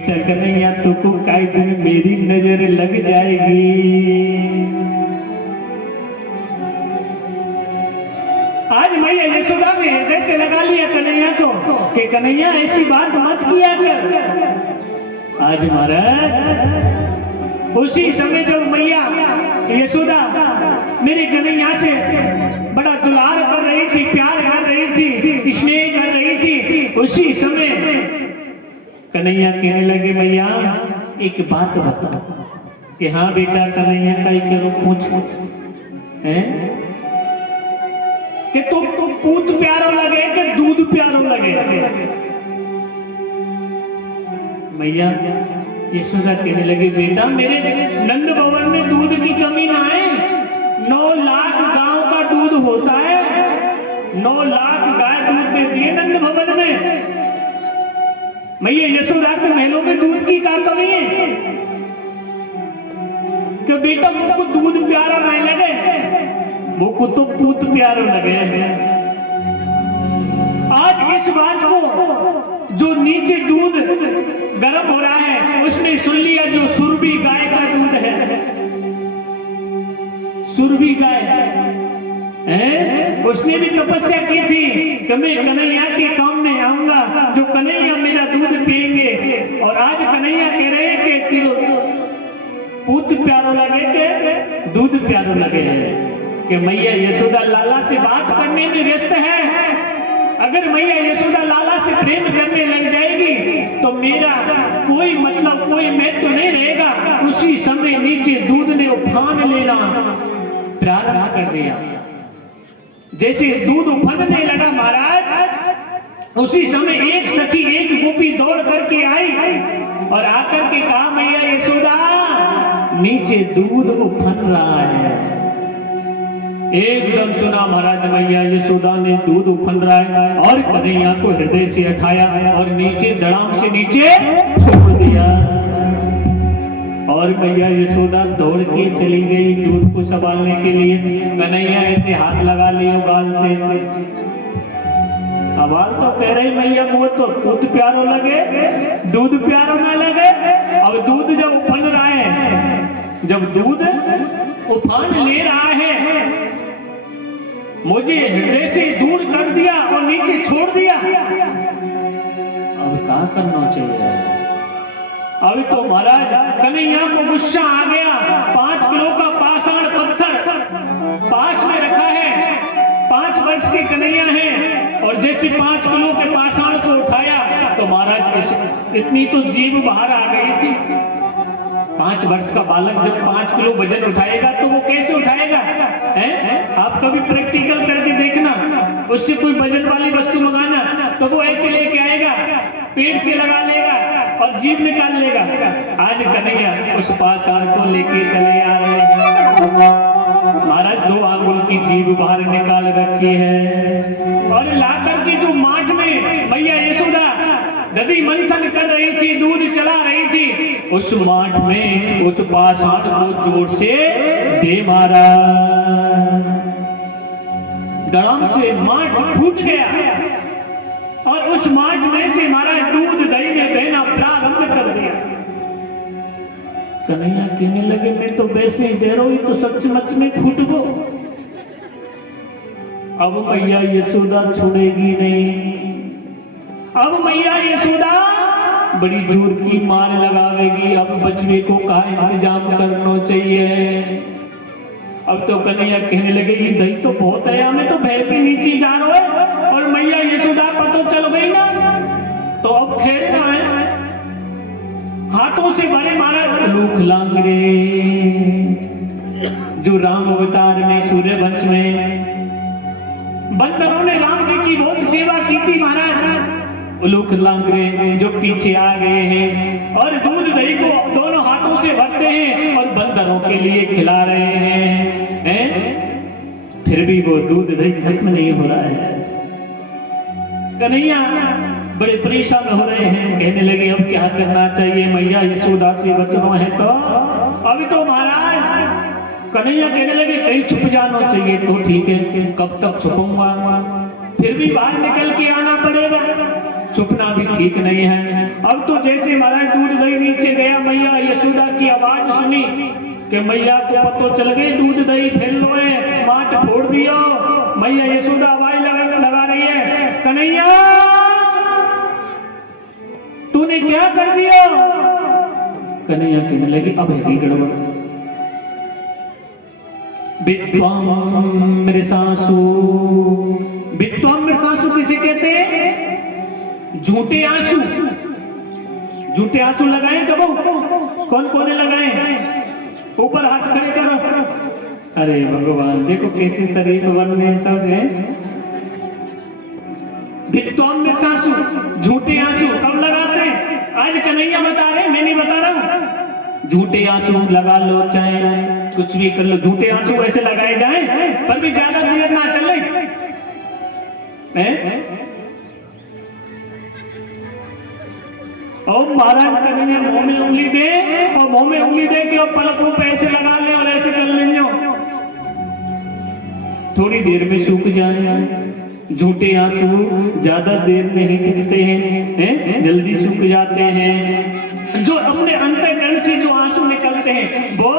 कन्हैया तुमको काई दिन मेरी नजर लग जाएगी। आज मैया यशोदा ने हृदय से लगा लिया कन्हैया को कि कन्हैया ऐसी बात मत किया कर। आज महाराज उसी समय जब मैया यशोदा मेरे कन्हैया से बड़ा दुलार कर रही थी, प्यार कर रही थी, स्नेह कर रही थी, उसी समय कन्हैया कहने लगे मैया एक बात बता कि हाँ बेटा कन्हैया का ही करो पूछो है कि तुमको पूत प्यारो लगे कि दूध प्यारो लगे। मैया यशोदा कहने लगे बेटा मेरे नंद भवन में दूध की कमी ना है। 9 लाख गांव का दूध होता है, 9 लाख गाय दूध देती है नंद भवन में। मैया यशोदा के महलों में दूध की क्या कमी है कि बेटा मुझको दूध प्यारा नहीं लगे, मुझको तो पूत प्यारा लगे। आज इस बात को जो नीचे दूध गर्म हो रहा है उसने सुन लिया, जो सुरभि गाय का दूध है, सुरभि गाय है, उसने भी तपस्या की थी कि मैं कन्हैया के काम में आऊंगा, जो कन्हैया मेरा दूध पिएंगे। और आज कन्हैया कह रहे हैं कि तेरो पूत प्यारो लगे के दूध प्यारो लगे कि मैया यशोदा लाला से बात करने में व्यस्त है। अगर मैया यशोदा लाला से प्रेम करने लग जाएगी तो मेरा कोई मतलब कोई महत्व तो नहीं रहेगा। उसी समय नीचे दूध ने उफान लेना प्रारंभ कर दिया। जैसे दूध उफनने लगा महाराज, उसी समय एक सखी एक गोपी दौड़ करके आई और आकर के कहा मैया यशोदा नीचे दूध उफन रहा है। एकदम सुना महाराज मैया यशोदा ने दूध उफन रहा है और कन्हैया को हृदय से उठाया और नीचे धड़ाम से नीचे छोड़ दिया। और मैया यशोदा दौड़ के चली गई दूध को संभालने के लिए। कन्हैया ऐसे हाथ लगा लिए उबालते, अबाल तो कह रही मैया मुझे तो दूध प्यारो लगे, दूध प्यारो ना लगे। अब दूध जब उफन रहा है, जब दूध उफान ले रहा है, मुझे हृदय से दूर कर दिया और नीचे छोड़ दिया, अब क्या करना चाहिए? अभी तो महाराज कन्हैया को गुस्सा आ गया। 5 किलो का पाषाण पत्थर पास में रखा है, 5 वर्ष के कन्हैया है, और जैसे 5 किलो के पाषाण को उठाया तो महाराज इतनी तो जीभ बाहर आ गई थी। 5 वर्ष का बालक जब 5 किलो वजन उठाएगा तो वो कैसे उठाएगा है? आप कभी प्रैक्टिकल करके देखना, उससे कोई वजन वाली वस्तु मंगाना तो वो ऐसे लेके आएगा, पेट से लगा लेगा और जीभ निकाल लेगा। आज कन्हैया उस पाषाण को लेके चले आ रहे हैं। महाराज 2 आंगुल की जीभ बाहर निकाल रखी है और ला करके जो माठ में मैया यशोदा दधी मंथन कर रही थी, दूध चला रही थी, उस माठ में उस पाषाण को जोर से दे मारा। धड़ाम से माठ फूट गया और उस माठ में से महाराज दूध दही में बहना प्रारंभ कर दिया। कन्हैया कहने लगे मैं तो वैसे ही दे रही तो सचमुच में फूट गो। अब मैया यशोदा छोड़ेगी नहीं। अब मैया यशोदा बड़ी जोर की मार लगावेगी। अब बचने को का इंतजाम करना चाहिए। अब तो कन्हैया कहने लगे ये दही तो बहुत है, हमें तो भैर के नीचे जा रहा है और मैया यशोदा पता चल गई ना तो अब खेलना है। हाथों से भरे महाराज लूख लांगरे, जो राम अवतार में सूर्यवंश में बंदरों ने राम जी की बहुत सेवा की थी महाराज। उलूख लांगरे जो पीछे आ गए हैं और दूध दही को दोनों हाथों से भरते हैं और बंदरों के लिए खिला रहे हैं, फिर भी वो दूध दही खत्म नहीं हो रहा है। कन्हैया बड़े परेशान हो रहे हैं, कहने लगे अब क्या करना चाहिए, मैया यशोदा से बचना है। तो अभी तो महाराज कन्हैया कहने लगे कहीं छुप जाना चाहिए। तो ठीक है, कब तक छुपूंगा, फिर भी बाहर निकल के आना पड़ेगा, छुपना भी ठीक नहीं है। अब तो जैसे महाराज दूध दही नीचे गया, मैया यशोदा की आवाज सुनी कि मैया को पतो चल गई दूध दही फेल लो है, माट फोड़ दियो। मैया यशोदा आवाज लगा रही है, कन्हैया तूने क्या कर दिया? कन्हैया कहने लगी अब है गड़बड़। बित्वामृषासु, बित्वामृषासु किसे कहते हैं? झूठे आंसू। झूठे आंसू लगाए कबो? कौन कौन लगाए? ऊपर हाथ खड़े करो। अरे भगवान देखो कैसे शरीफ बनने सब है। बित्वामृषासु, झूठे आंसू कब लगाते हैं? आज कन्हैया बता रहे, मैं नहीं बता रहा हूं। झूठे आंसू लगा लो, चाहे कुछ भी कर लो, झूठे आंसू ऐसे लगाए जाए पर भी ज्यादा देर ना चले। और महाराज कन्हैया मुंह में उंगली दे और मुंह में उंगली दे के और पलकों पे ऐसे लगा ले और ऐसे कर लेंगे, थोड़ी देर में सूख जाए। झूठे आंसू ज्यादा देर नहीं टिकते हैं, जल्दी सूख जाते हैं। जो अपने अंतःकरण से जो आंसू निकलते हैं वो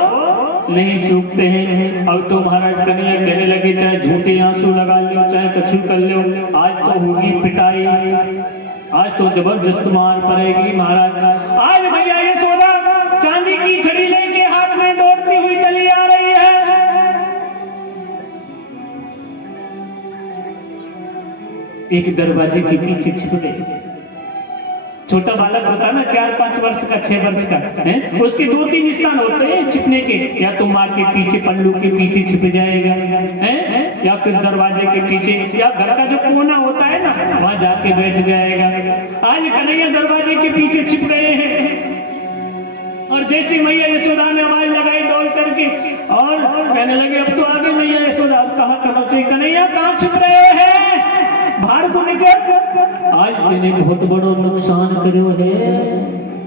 नहीं सूखते हैं। अब तो महाराज कन्हैया कहने लगे चाहे झूठे आंसू लगा लो, चाहे कछु कर लो, आज तो होगी पिटाई, आज तो जबरदस्त मार पड़ेगी। महाराज आज भैया यशोदा चांदी की छड़ी लेके हाथ में दौड़ती हुई चली आ रही है। एक दरवाजे के पीछे छिप गए। छोटा बालक होता है ना 4-5 वर्ष का, 6 वर्ष का है, उसके 2-3 स्थान होते हैं छिपने के। या तो माँ के पीछे, पल्लू के पीछे छिप जाएगा है, या फिर दरवाजे के पीछे, या घर का जो कोना होता है ना वहां जाके बैठ जाएगा। आज कन्हैया दरवाजे के पीछे छिप गए हैं और जैसे मैया यशोदा ने आवाज लगाई दौड़ करके और कहने लगे अब तो आगे मैया यशोदा, अब कहा करना चाहिए कन्हैया कहाँ छिप रहे हैं, बाहर को निकल। आज मैंने बहुत बड़ा नुकसान करो है,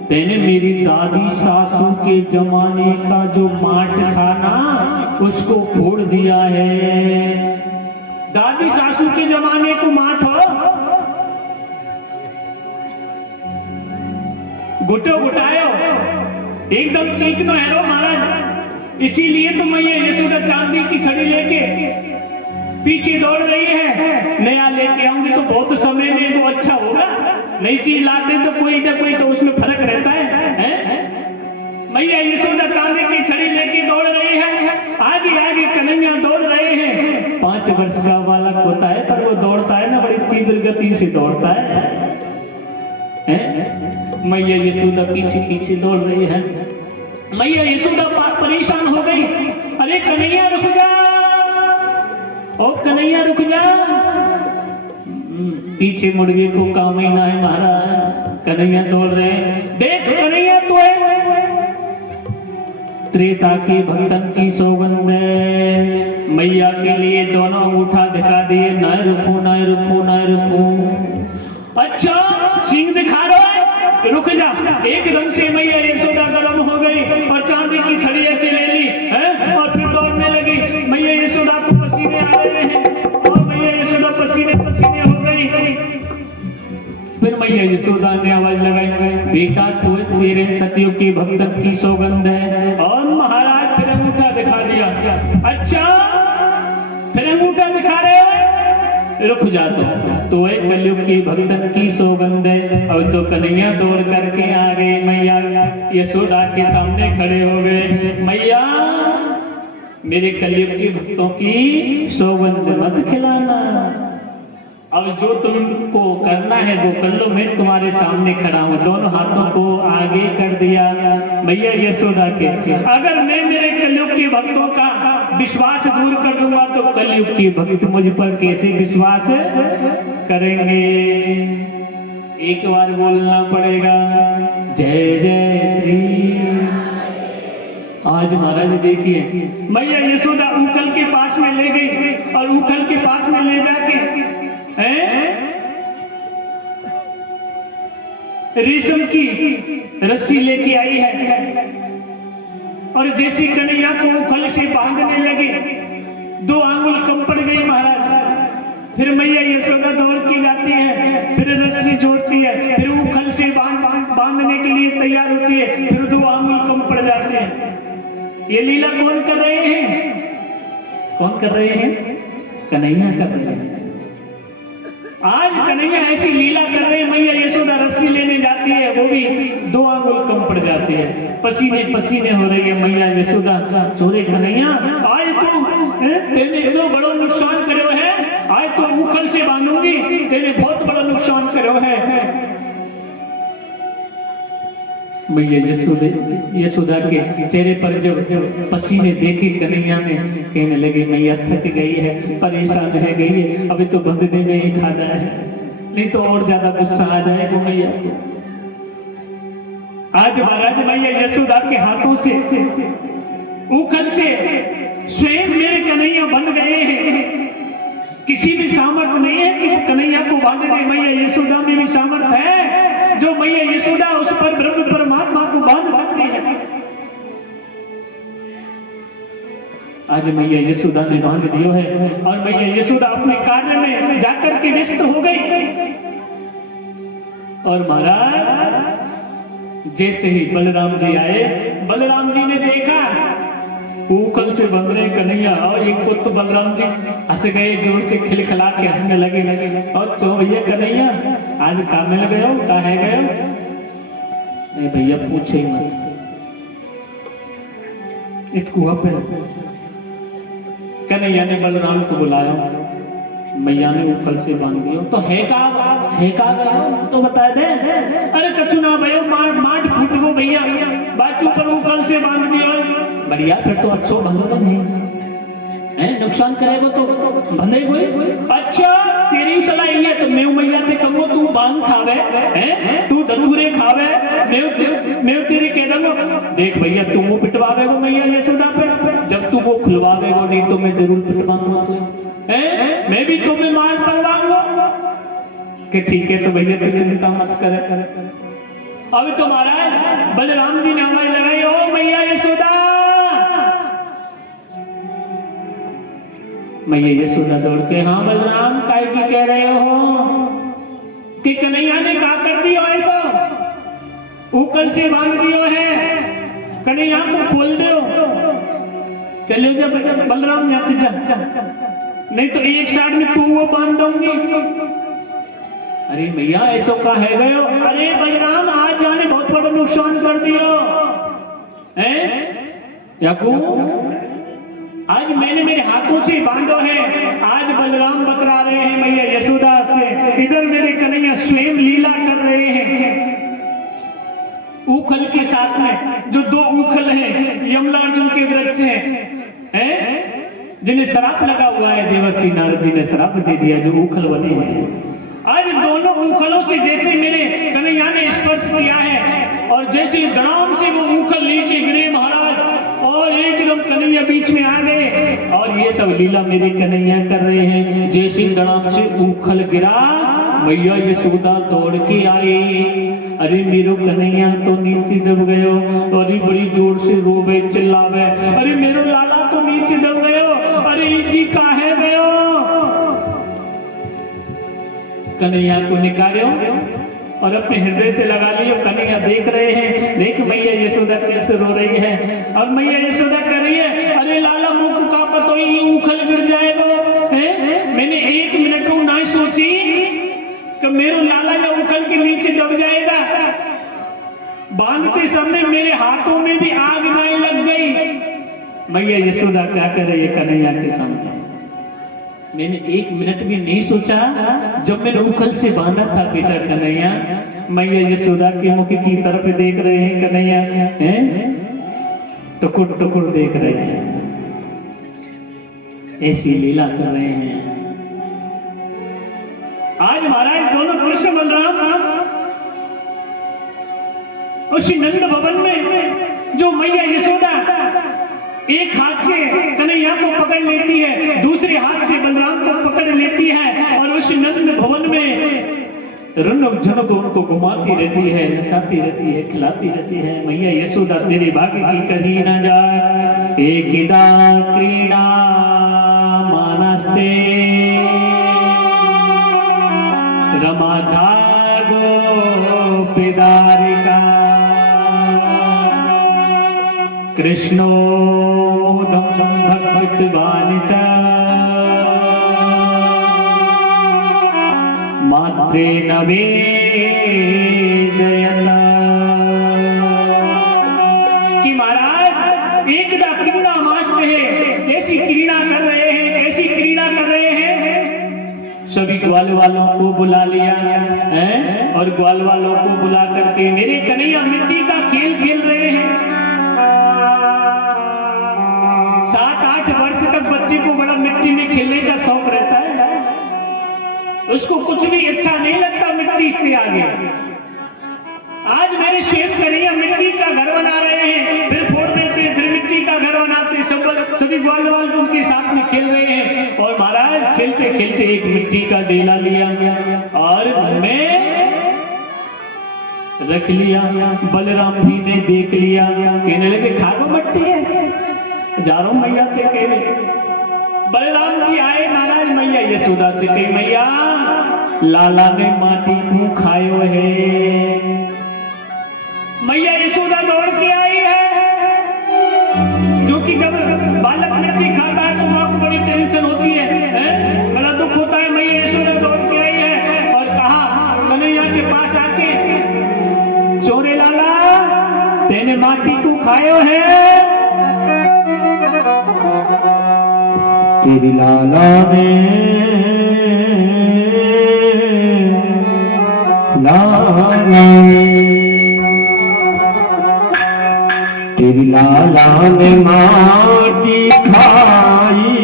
तेने मेरी दादी सासू के जमाने का जो माट था ना उसको फोड़ दिया है। दादी सासू के जमाने को माट हो, गुटो गुटायो, एकदम चीकनो है महाराज। इसीलिए तो मैया यशोदा चांदी की छड़ी लेके पीछे दौड़ रही है। नया लेके आऊंगी तो बहुत समय में वो अच्छा होगा, नई चीज लाते तो कोई ना कोई तो उसमें फर्क रहता है? मैया यशोदा चांदी की छड़ी लेके दौड़ रही है, आगे आगे कन्हैया दौड़ रहे हैं। 5 वर्ष का बालक होता है पर वो दौड़ता है ना बड़ी तीव्र गति से दौड़ता है। मैया यशोदा पीछे पीछे दौड़ रही है। मैया यशोदा परेशान हो गई, अरे कन्हैया रुक जा, ओ कन्हैया रुक जा। पीछे मुड़वे को काम ही ना है महाराज, कन्हैया दौड़ रहे। देख कन्हैया तो त्रेता के भक्तन की सौगंध है, मैया के लिए दोनों अंगूठा दिखा दिए, न रुको न रुको न रुको। अच्छा सिंह दिखा रहा है, रुक जा। एकदम से मैया यशोदा गर्म हो गई और चांदी की छड़ी ऐसे ले ली है और फिर दौड़ने लगी। मैया यशोदा को पसीने आ रहे हैं और मैया यशोदा पसीने पसीने हो गई। फिर मैया यशोदा ने आवाज लगाई, बेटा तो तेरे सतियों के भक्तन की सौगंध है। और महाराज फिर अंगूठा दिखा दिया। अच्छा फिर अंगूठा दिखा रहे हो, रुक जाता तो एक कलयुग के भक्तन की सौगंध है। अब तो कन्हैया दौड़ करके आ गए, मैया यशोदा के सामने खड़े हो गए। मैया मेरे कलयुग के भक्तों की सौगंध मत खिलाना, अब जो तुमको करना है वो कर लो, मैं तुम्हारे सामने खड़ा हूँ। दोनों हाथों को आगे कर दिया मैया यशोदा के। अगर मैं मेरे कलयुग के भक्तों का विश्वास दूर कर दूंगा तो कलयुग के भक्त मुझ पर कैसे विश्वास करेंगे। एक बार बोलना पड़ेगा, जय जय श्री। आज महाराज देखिए मैया यशोदा उखल के पास में ले गई और उखल के पास में ले जाके रेशम की रस्सी लेके आई है और जैसे कन्हैया को उखल से बांधने लगे 2 आंगुल कम पड़ गई महाराज। फिर मैया यशोदा दौड़ की जाती है, फिर रस्सी जोड़ती है, फिर उखल से बांधने के लिए तैयार होती है, फिर 2 आंगुल कम पड़ जाते हैं। ये लीला कौन कर रहे हैं? कौन कर रहे हैं? कन्हैया कर रहे हैं। आज कन्हैया ऐसी लीला कर रहे हैं, मैया यशोदा रस्सी लेने जाती है, वो भी 2 आंगुल कम पड़ जाती है, पसीने पसीने हो रही है। मैया यशोदा चोरे कन्हैया आज तो तेने इतना बड़ा नुकसान करो है, आज तो उखल से बांधूंगी, तेने बहुत बड़ा नुकसान करो है। मैया यशोदा के चेहरे पर जब पसीने देखे कन्हैया ने, कहने लगे मैया थक गई है, परेशान रह गई है, अभी तो बंधने में ही खाना है, नहीं तो और ज्यादा गुस्सा आ जाएगा मैया को। आज महाराज मैया यशोदा के हाथों से उखल से स्वयं मेरे कन्हैया बन गए हैं। किसी भी सामर्थ्य नहीं है कि कन्हैया को बांध दे, मैया यशोदा में भी सामर्थ्य है, जो मैया यशोदा उस पर ब्रह्म परमात्मा को बांध सकती है। आज मैया यशोदा ने बांध दियो है और मैया यशोदा अपने कार्य में जाकर के व्यस्त हो गई। और महाराज जैसे ही बलराम जी आए, बलराम जी ने देखा उखल से बंध रहे कन्हैया, और एक पुत्र बलराम जी हंस गए, जोर से खिलखिला के हंसने लगे। और चो भैया कन्हैया आज कहाँ मिल गए हो, कहाँ है गए हो? नहीं भैया पूछे ही मत, इतकुआ पे कन्हैया ने बलराम को बुलाया, मैया ने उखल से बांध दिया। तो है का गया तो बता दे। अरे कछु ना भयो, माट फूट गो भैया, बाकी ऊपर उखल से बांध दिया। बढ़िया, फिर तो अच्छो भलो नहीं है, नुकसान करेगा तो भले कोई। अच्छा तेरी सलाह ये है तो मैं मैया ते कहूँ तू बांग खावे हैं, तू धतूरे खावे, मैं तेरे कह दूंगा देख भैया तू मुंह पिटवावे गो मैया यशोदा पे, जब तू वो खुलवावे गो, नहीं तो मैं जरूर पिटवाऊंगा तुझे, मैं भी तुम्हें मार पड़वाऊंगा। कि ठीक है तो भैया तू चिंता मत करे। अभी तो महाराज बलराम जी ने आवाज लगाई, ओ मैया यशोदा। मैया यशोदा दौड़ के, हाँ बलराम काय की कह रहे हो कि कन्हैया ने कहा कर दियो ऐसा, उखल से बांध दियो है, कन्हैया को खोल दो। चलो जब बलराम जाते जा, नहीं तो एक साइड में तू वो बांध दूंगी। अरे मैया ऐसा का है गयो, अरे बलराम आज जाने बहुत बड़ा नुकसान कर दियो हैं याकू, आज मैंने मेरे हाथों से बांधो है। आज बलराम बतरा रहे हैं मैया यशोदा से, इधर मेरे कन्हैया स्वयं लीला कर रहे हैं उखल के साथ में, जो 2 उखल हैं यमलार्जुन के वृक्ष हैं, जिन्हें श्राप लगा हुआ है, देवर्षि नारद जी ने श्राप दे दिया जो उखल बने हैं। आज दोनों उखलों से जैसे मेरे कन्हैया ने स्पर्श किया है, और जैसे धड़ाम से वो उखल नीचे गिरे महाराज, और एकदम कन्हैया बीच में आ गए, और ये सब लीला मेरे कन्हैया कर रहे हैं। जैसे धड़ाम से उखल गिरा, मैया यशोदा दौड़ के आई, अरे मेरो कन्हैया तो नीचे दब गयो, और बड़ी जोर से रोवे चिल्लावे, अरे मेरो लाला तो नीचे दब गयो, अरे जी काहे गयो। कन्हैया को निकालो और अपने हृदय से लगा लियो। कन्हैया देख रहे हैं, देख मैया यशोदा कैसे रो रही है, और मैया यशोदा कर रही है, अरे लाला मुख का पतो ही उखल गिर जाएगा है। मैंने 1 मिनट को ना सोची कि मेरे लाला या उखल के नीचे दब जाएगा। बांधते समय मेरे हाथों में भी आग नहीं लग गई। मैया यशोदा क्या कर रही है कन्हैया के सामने, मैंने 1 मिनट भी नहीं सोचा। जब मैंने उखल से बांधा था बेटा कन्हैया, मैया यशोदा के मुख की तरफ देख रहे हैं कन्हैया हैं, टुकुर टुकुर देख रहे हैं, ऐसी लीला कर रहे हैं। आज महाराज दोनों कृष्ण बलराम उसी नंद भवन में, जो मैया यशोदा एक हाथ से कन्हैया को पकड़ लेती है, दूसरे हाथ से बलराम को पकड़ लेती है, और उस नंद भवन में रनक झनक उनको घुमाती रहती है, नचाती रहती है, खिलाती रहती है। मैया यशोदा तेरे भाग्य की कहीं न जाए, एक क्रीड़ा मानस्ते समाधा गोपीदारिका कृष्णो भक्तिवानिता मात्रे नवेदयता। कि महाराज एकदा क्रीड़ा मस्त है, कैसी क्रीड़ा कर रहे हैं, कैसी क्रीड़ा कर रहे हैं। सभी ग्वाल वालों को बुला लिया है और ग्वाल वालों को बुला करके मेरे कन्हैया मिट्टी का खेल खेल रहे हैं। 7-8 वर्ष तक बच्चे को बड़ा मिट्टी में खेलने का शौक रहता है, उसको कुछ भी अच्छा नहीं लगता मिट्टी के आगे। आज मेरे शेर कन्हैया मिट्टी का घर बना रहे हैं, फिर फोड़ देते, फिर मिट्टी का घर बनाते, सभी ग्वाल वाल उनके साथ में खेल रहे हैं। और महाराज खेलते खेलते एक मिट्टी का डेला लिया और मैं रख लिया। बलराम जी ने देख लिया, कहने लगे खाको मिट्टी है, जा रहा हूं मैया ते कहने। बलराम जी आए, महाराज मैया यशोदा से कही, मैया लाला ने माटी को खायो है। मैया यशोदा दौड़ के आई है, जो कि जब बालक मिट्टी खाता है तो मां को बड़ी टेंशन होती है, बड़ा दुख होता है। मैया यशोदा दौड़ के आई है और कहा कन्हैया के पास आके, चोरे लाला तेने माटी को खायो है। तेरी लाला ने तेरी लाला ने माटी खाई,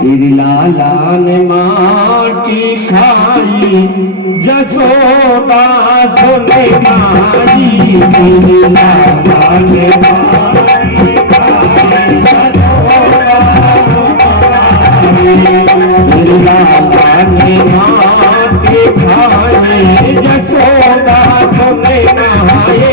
तेरी लाला ने माटी खाई, जसोदा सुने माई। तेरी लाला ने माटी खाई, तेरी लाला ने माटी खाई, जसोदा सुने माए।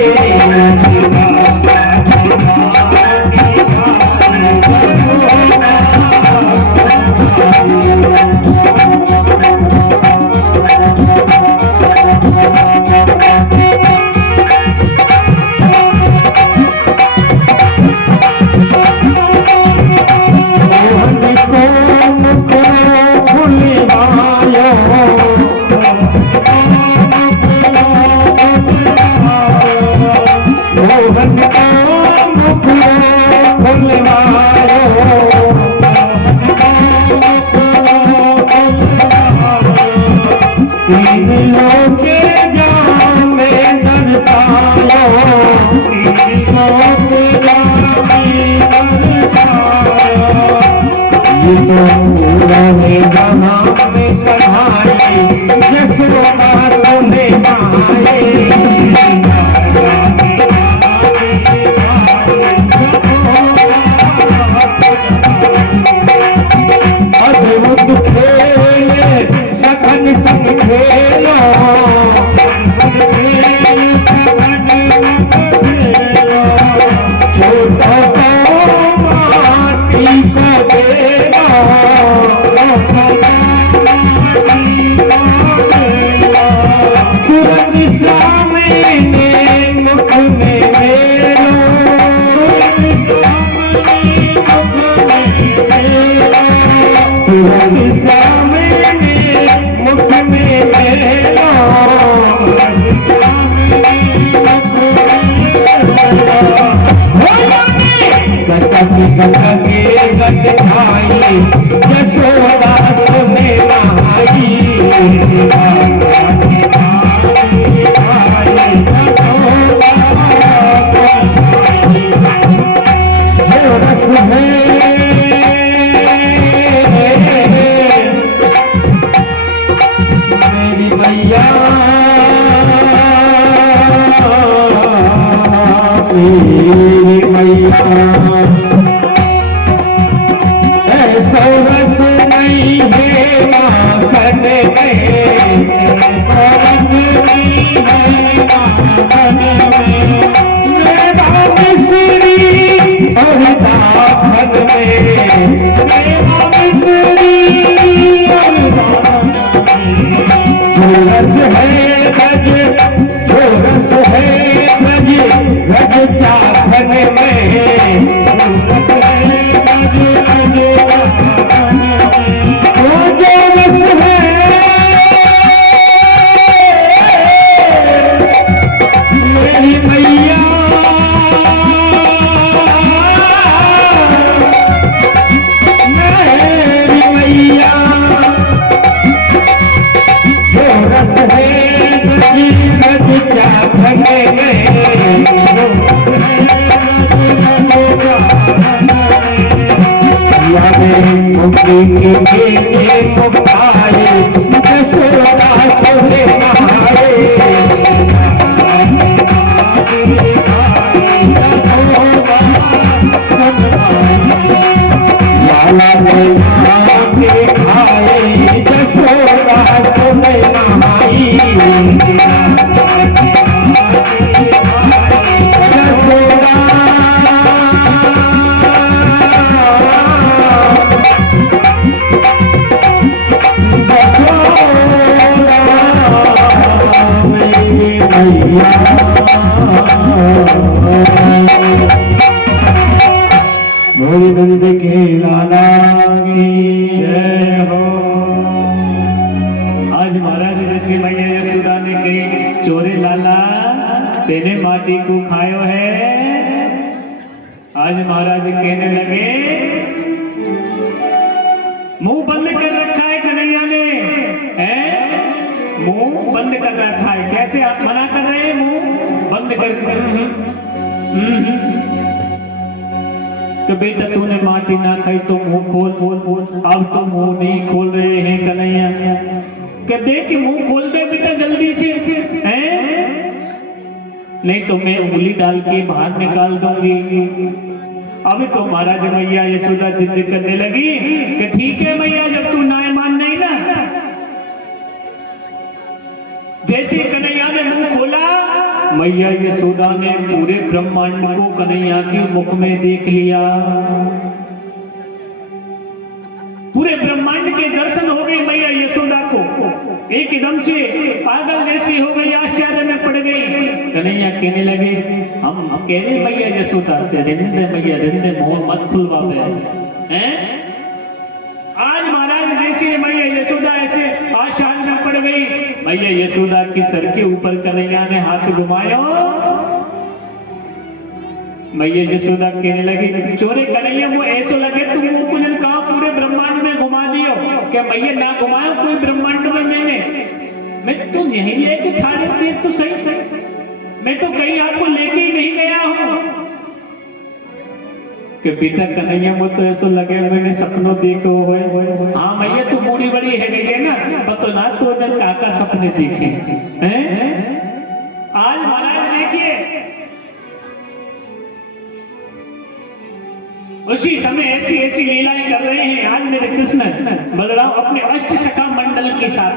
यशोदा सुने माई। ऐसा रस नहीं है माखन में, रस नहीं है माखन में, मेरा मिश्री और दाखन में, मेरा मिश्री और दाखन में। है ब्रज रज चाखन में, सूरत है ब्रज रज चाखन में। वो जो रस है मेरी मैया, मेरी मैया, जो रस है ब्रज रज चाखन में, मुक्ति के मुक्ताए जसोदा सोहे नहाए, लाला मैया के खाए जसोदा सोहे नहाई, जसोदा बोली नंद के लाला की जय हो। आज महाराज जैसे मैया यशोदा ने कही चोरे लाला तेने माटी को खायो है। आज महाराज कहने लगे मुंह बंद कर रखा है कन्हैया ने, हैं? मुंह बंद कर रखा है। कैसे आप मना कर रहे हैं? मुंह बंद कर तो बेटा तूने माटी ना खाई तो मुंह खोल खोल खोल। अब तो मुंह नहीं खोल रहे हैं कन्हैया। कह दे कि मुंह खोल दे बेटा जल्दी से, हैं? नहीं तो मैं उंगली डाल के बाहर निकाल दूंगी। अभी तो महाराज मैया यशोदा जिद करने लगी कि ठीक है मैया, जब तू ना मान नहीं ना। जैसे कन्हैया ने मुंह खोला, मैया यशोदा ने पूरे ब्रह्मांड को कन्हैया के मुख में देख लिया। पूरे ब्रह्मांड के दर्शन हो गए मैया यशोदा को। एकदम से पागल जैसी हो गई, आश्चर्य में पड़ गई। कन्हैया कहने लगे हम कह रहे मैया यशोदा रिंदे मैया रिंदे मोह मत खुलवावे हैं। आज महाराज जैसे मैया यशोदा ऐसे आश्चर्य में पड़ गई। मैया यशोदा के सर के ऊपर कन्हैया ने हाथ घुमाया। मैया यशोदा कहने लगी चोरे कन्हैया वो ऐसा लगे तुम कुछ कहा पूरे ब्रह्मांड में घुमा दियो। क्या मैया ना घुमाया कोई ब्रह्मांड में? मैं तो यहीं लेके थाने देख तो सही, मैं तो कहीं आपको लेके ही नहीं गया हूं। कि बेटा कन्हैया वो तो ऐसा लगे मैंने सपनों देखो हुए। हाँ मैया तू बूढ़ी बड़ी है गई है ना, पता ना तो जब काका सपने देखे हैं। आज महाराज देखिए उसी समय ऐसी ऐसी लीलाएं कर रहे हैं। आज मेरे कृष्ण बलराम अपने अष्ट सखा मंडल के साथ,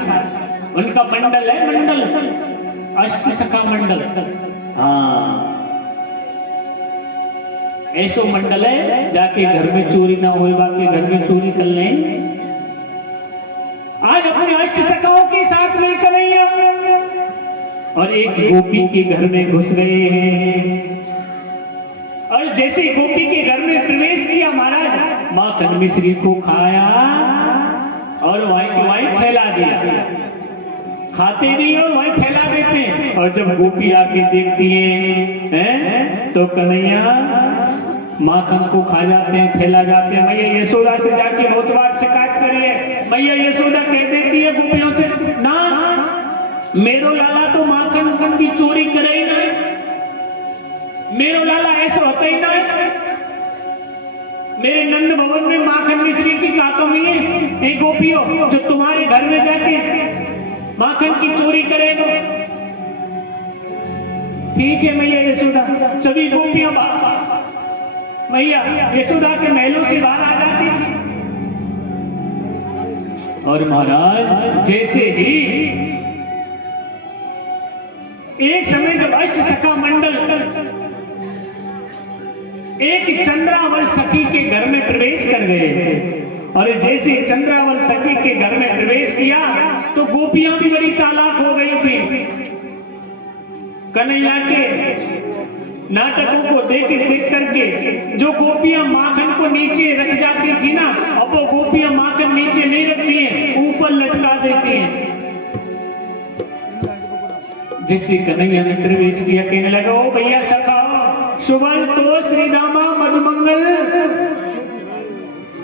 उनका मंडल है, मंडल अष्ट सखा मंडल। हाँ ऐसो मंडल है जाके घर में चोरी ना हो, बाकी घर में चोरी कर लें। आज अपने अष्ट सखाओं के साथ में कन्हैया और एक गोपी के घर में घुस गए हैं। और जैसे गोपी के घर में प्रवेश किया महाराज, माखन मिश्री को खाया और वहीं फैला दिया। खाते नहीं और वहीं फैला देते हैं। और जब गोपी आके देखती हैं तो कन्हैया माखन को खा जाते हैं, फैला जाते हैं। मैया यशोदा से जाके बहुत बार शिकायत करी है। मैया यशोदा कह देती है गोपियों से ना मेरो लाला तो माखन की चोरी करे ही नहीं, मेरो लाला ऐसा होता ही नहीं। मेरे नंद भवन में माखन मिश्री की क्या कमी है एक गोपियों जो तुम्हारे घर में जाके माखन की चोरी करेगा? ठीक है मैया यशोदा। सभी गोपियां मैया यशोदा के महलों से बाहर आ जाती थी। और महाराज जैसे ही एक समय जब अष्ट सखा मंडल एक चंद्रावल सखी के घर में प्रवेश कर गए, और जैसे चंद्रावल सखी के घर में प्रवेश किया तो गोपियां भी बड़ी चालाक हो गई थी। कन्हैया के नाटकों को देख करके जो गोपियां माखन को नीचे रख जाती थी ना, अब वो गोपियां माखन नीचे नहीं रखती हैं, ऊपर लटका देती हैं। जिससे कन्हैया ने प्रवेश किया, कहने लगा ओ भैया सखा सुबल तो श्रीदामा मधुमंगल।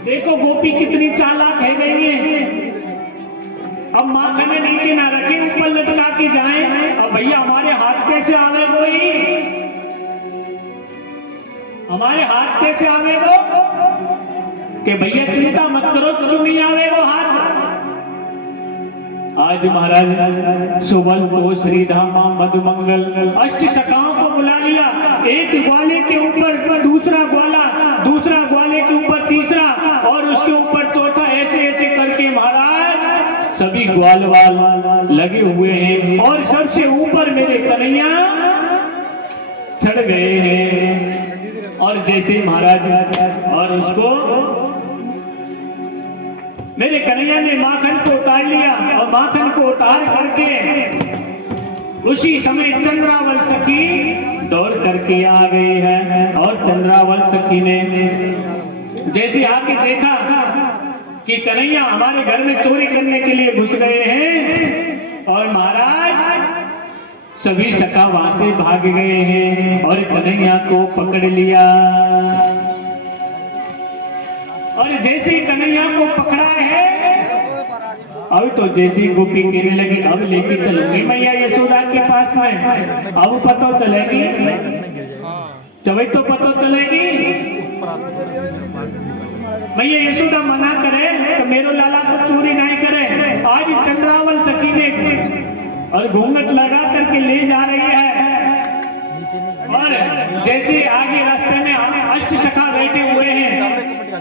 देखो गोपी कितनी चालाक है गई है, अब माखन नीचे ना रखे ऊपर लटका के जाए। अब भैया हमारे हाथ कैसे आवे कोई, हमारे हाथ कैसे आवे वो, कि भैया चिंता मत करो क्यों नहीं आवे वो हाथ। आज महाराज सुबल तो श्रीधामा मधुमंगल अष्ट सखाओं को बुला लिया, एक ग्वाले के ऊपर दूसरा ग्वाला, दूसरा ग्वाले के ऊपर तीसरा और उसके ऊपर चौथा, ऐसे ऐसे करके महाराज सभी ग्वाल वाल लगे हुए हैं और सबसे ऊपर मेरे कन्हैया चढ़ गए हैं। और जैसे महाराज और उसको मेरे कन्हैया ने माखन को उतार लिया और माखन को उतार करके उसी समय चंद्रावल सखी दौड़ करके आ गई है। और चंद्रावल सखी ने जैसे आके देखा कि कन्हैया हमारे घर में चोरी करने के लिए घुस गए हैं, और महाराज सभी सखा वहां से भाग गए हैं और कन्हैया को पकड़ लिया। और जैसे कन्हैया को पकड़ा है, अब तो जैसी गोपी कहने लगी अब लेके चलूंगी मैया यशोदा के पास में, अब पता चलेगी, जब तो पता चलेगी। मैया यशोदा मना करे तो मेरो लाला तो चोरी नहीं करे। आज चंद्रावल सखी ने और घूंघट लगा करके ले जा रही है, और जैसे आगे रास्ते में अष्ट सखा बैठे हुए हैं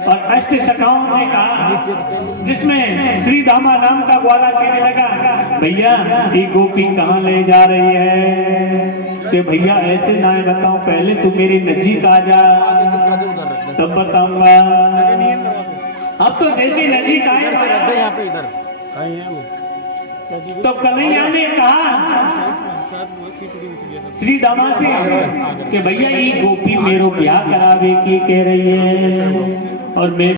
और अष्ट सखाओं ने कहा, जिसमें श्रीधामा नाम का ग्वाला कहने लगा भैया ये गोपी कहाँ ले जा रही है, कि भैया ऐसे ना बताओ, पहले तू मेरी नजीक आ जा तब बताऊंगा। अब तो जैसे नजीक आए तो कन्हैया ने कहा श्रीदामा से कि भैया ये गोपी मेरो ब्याह करावे की कह रही है और मैं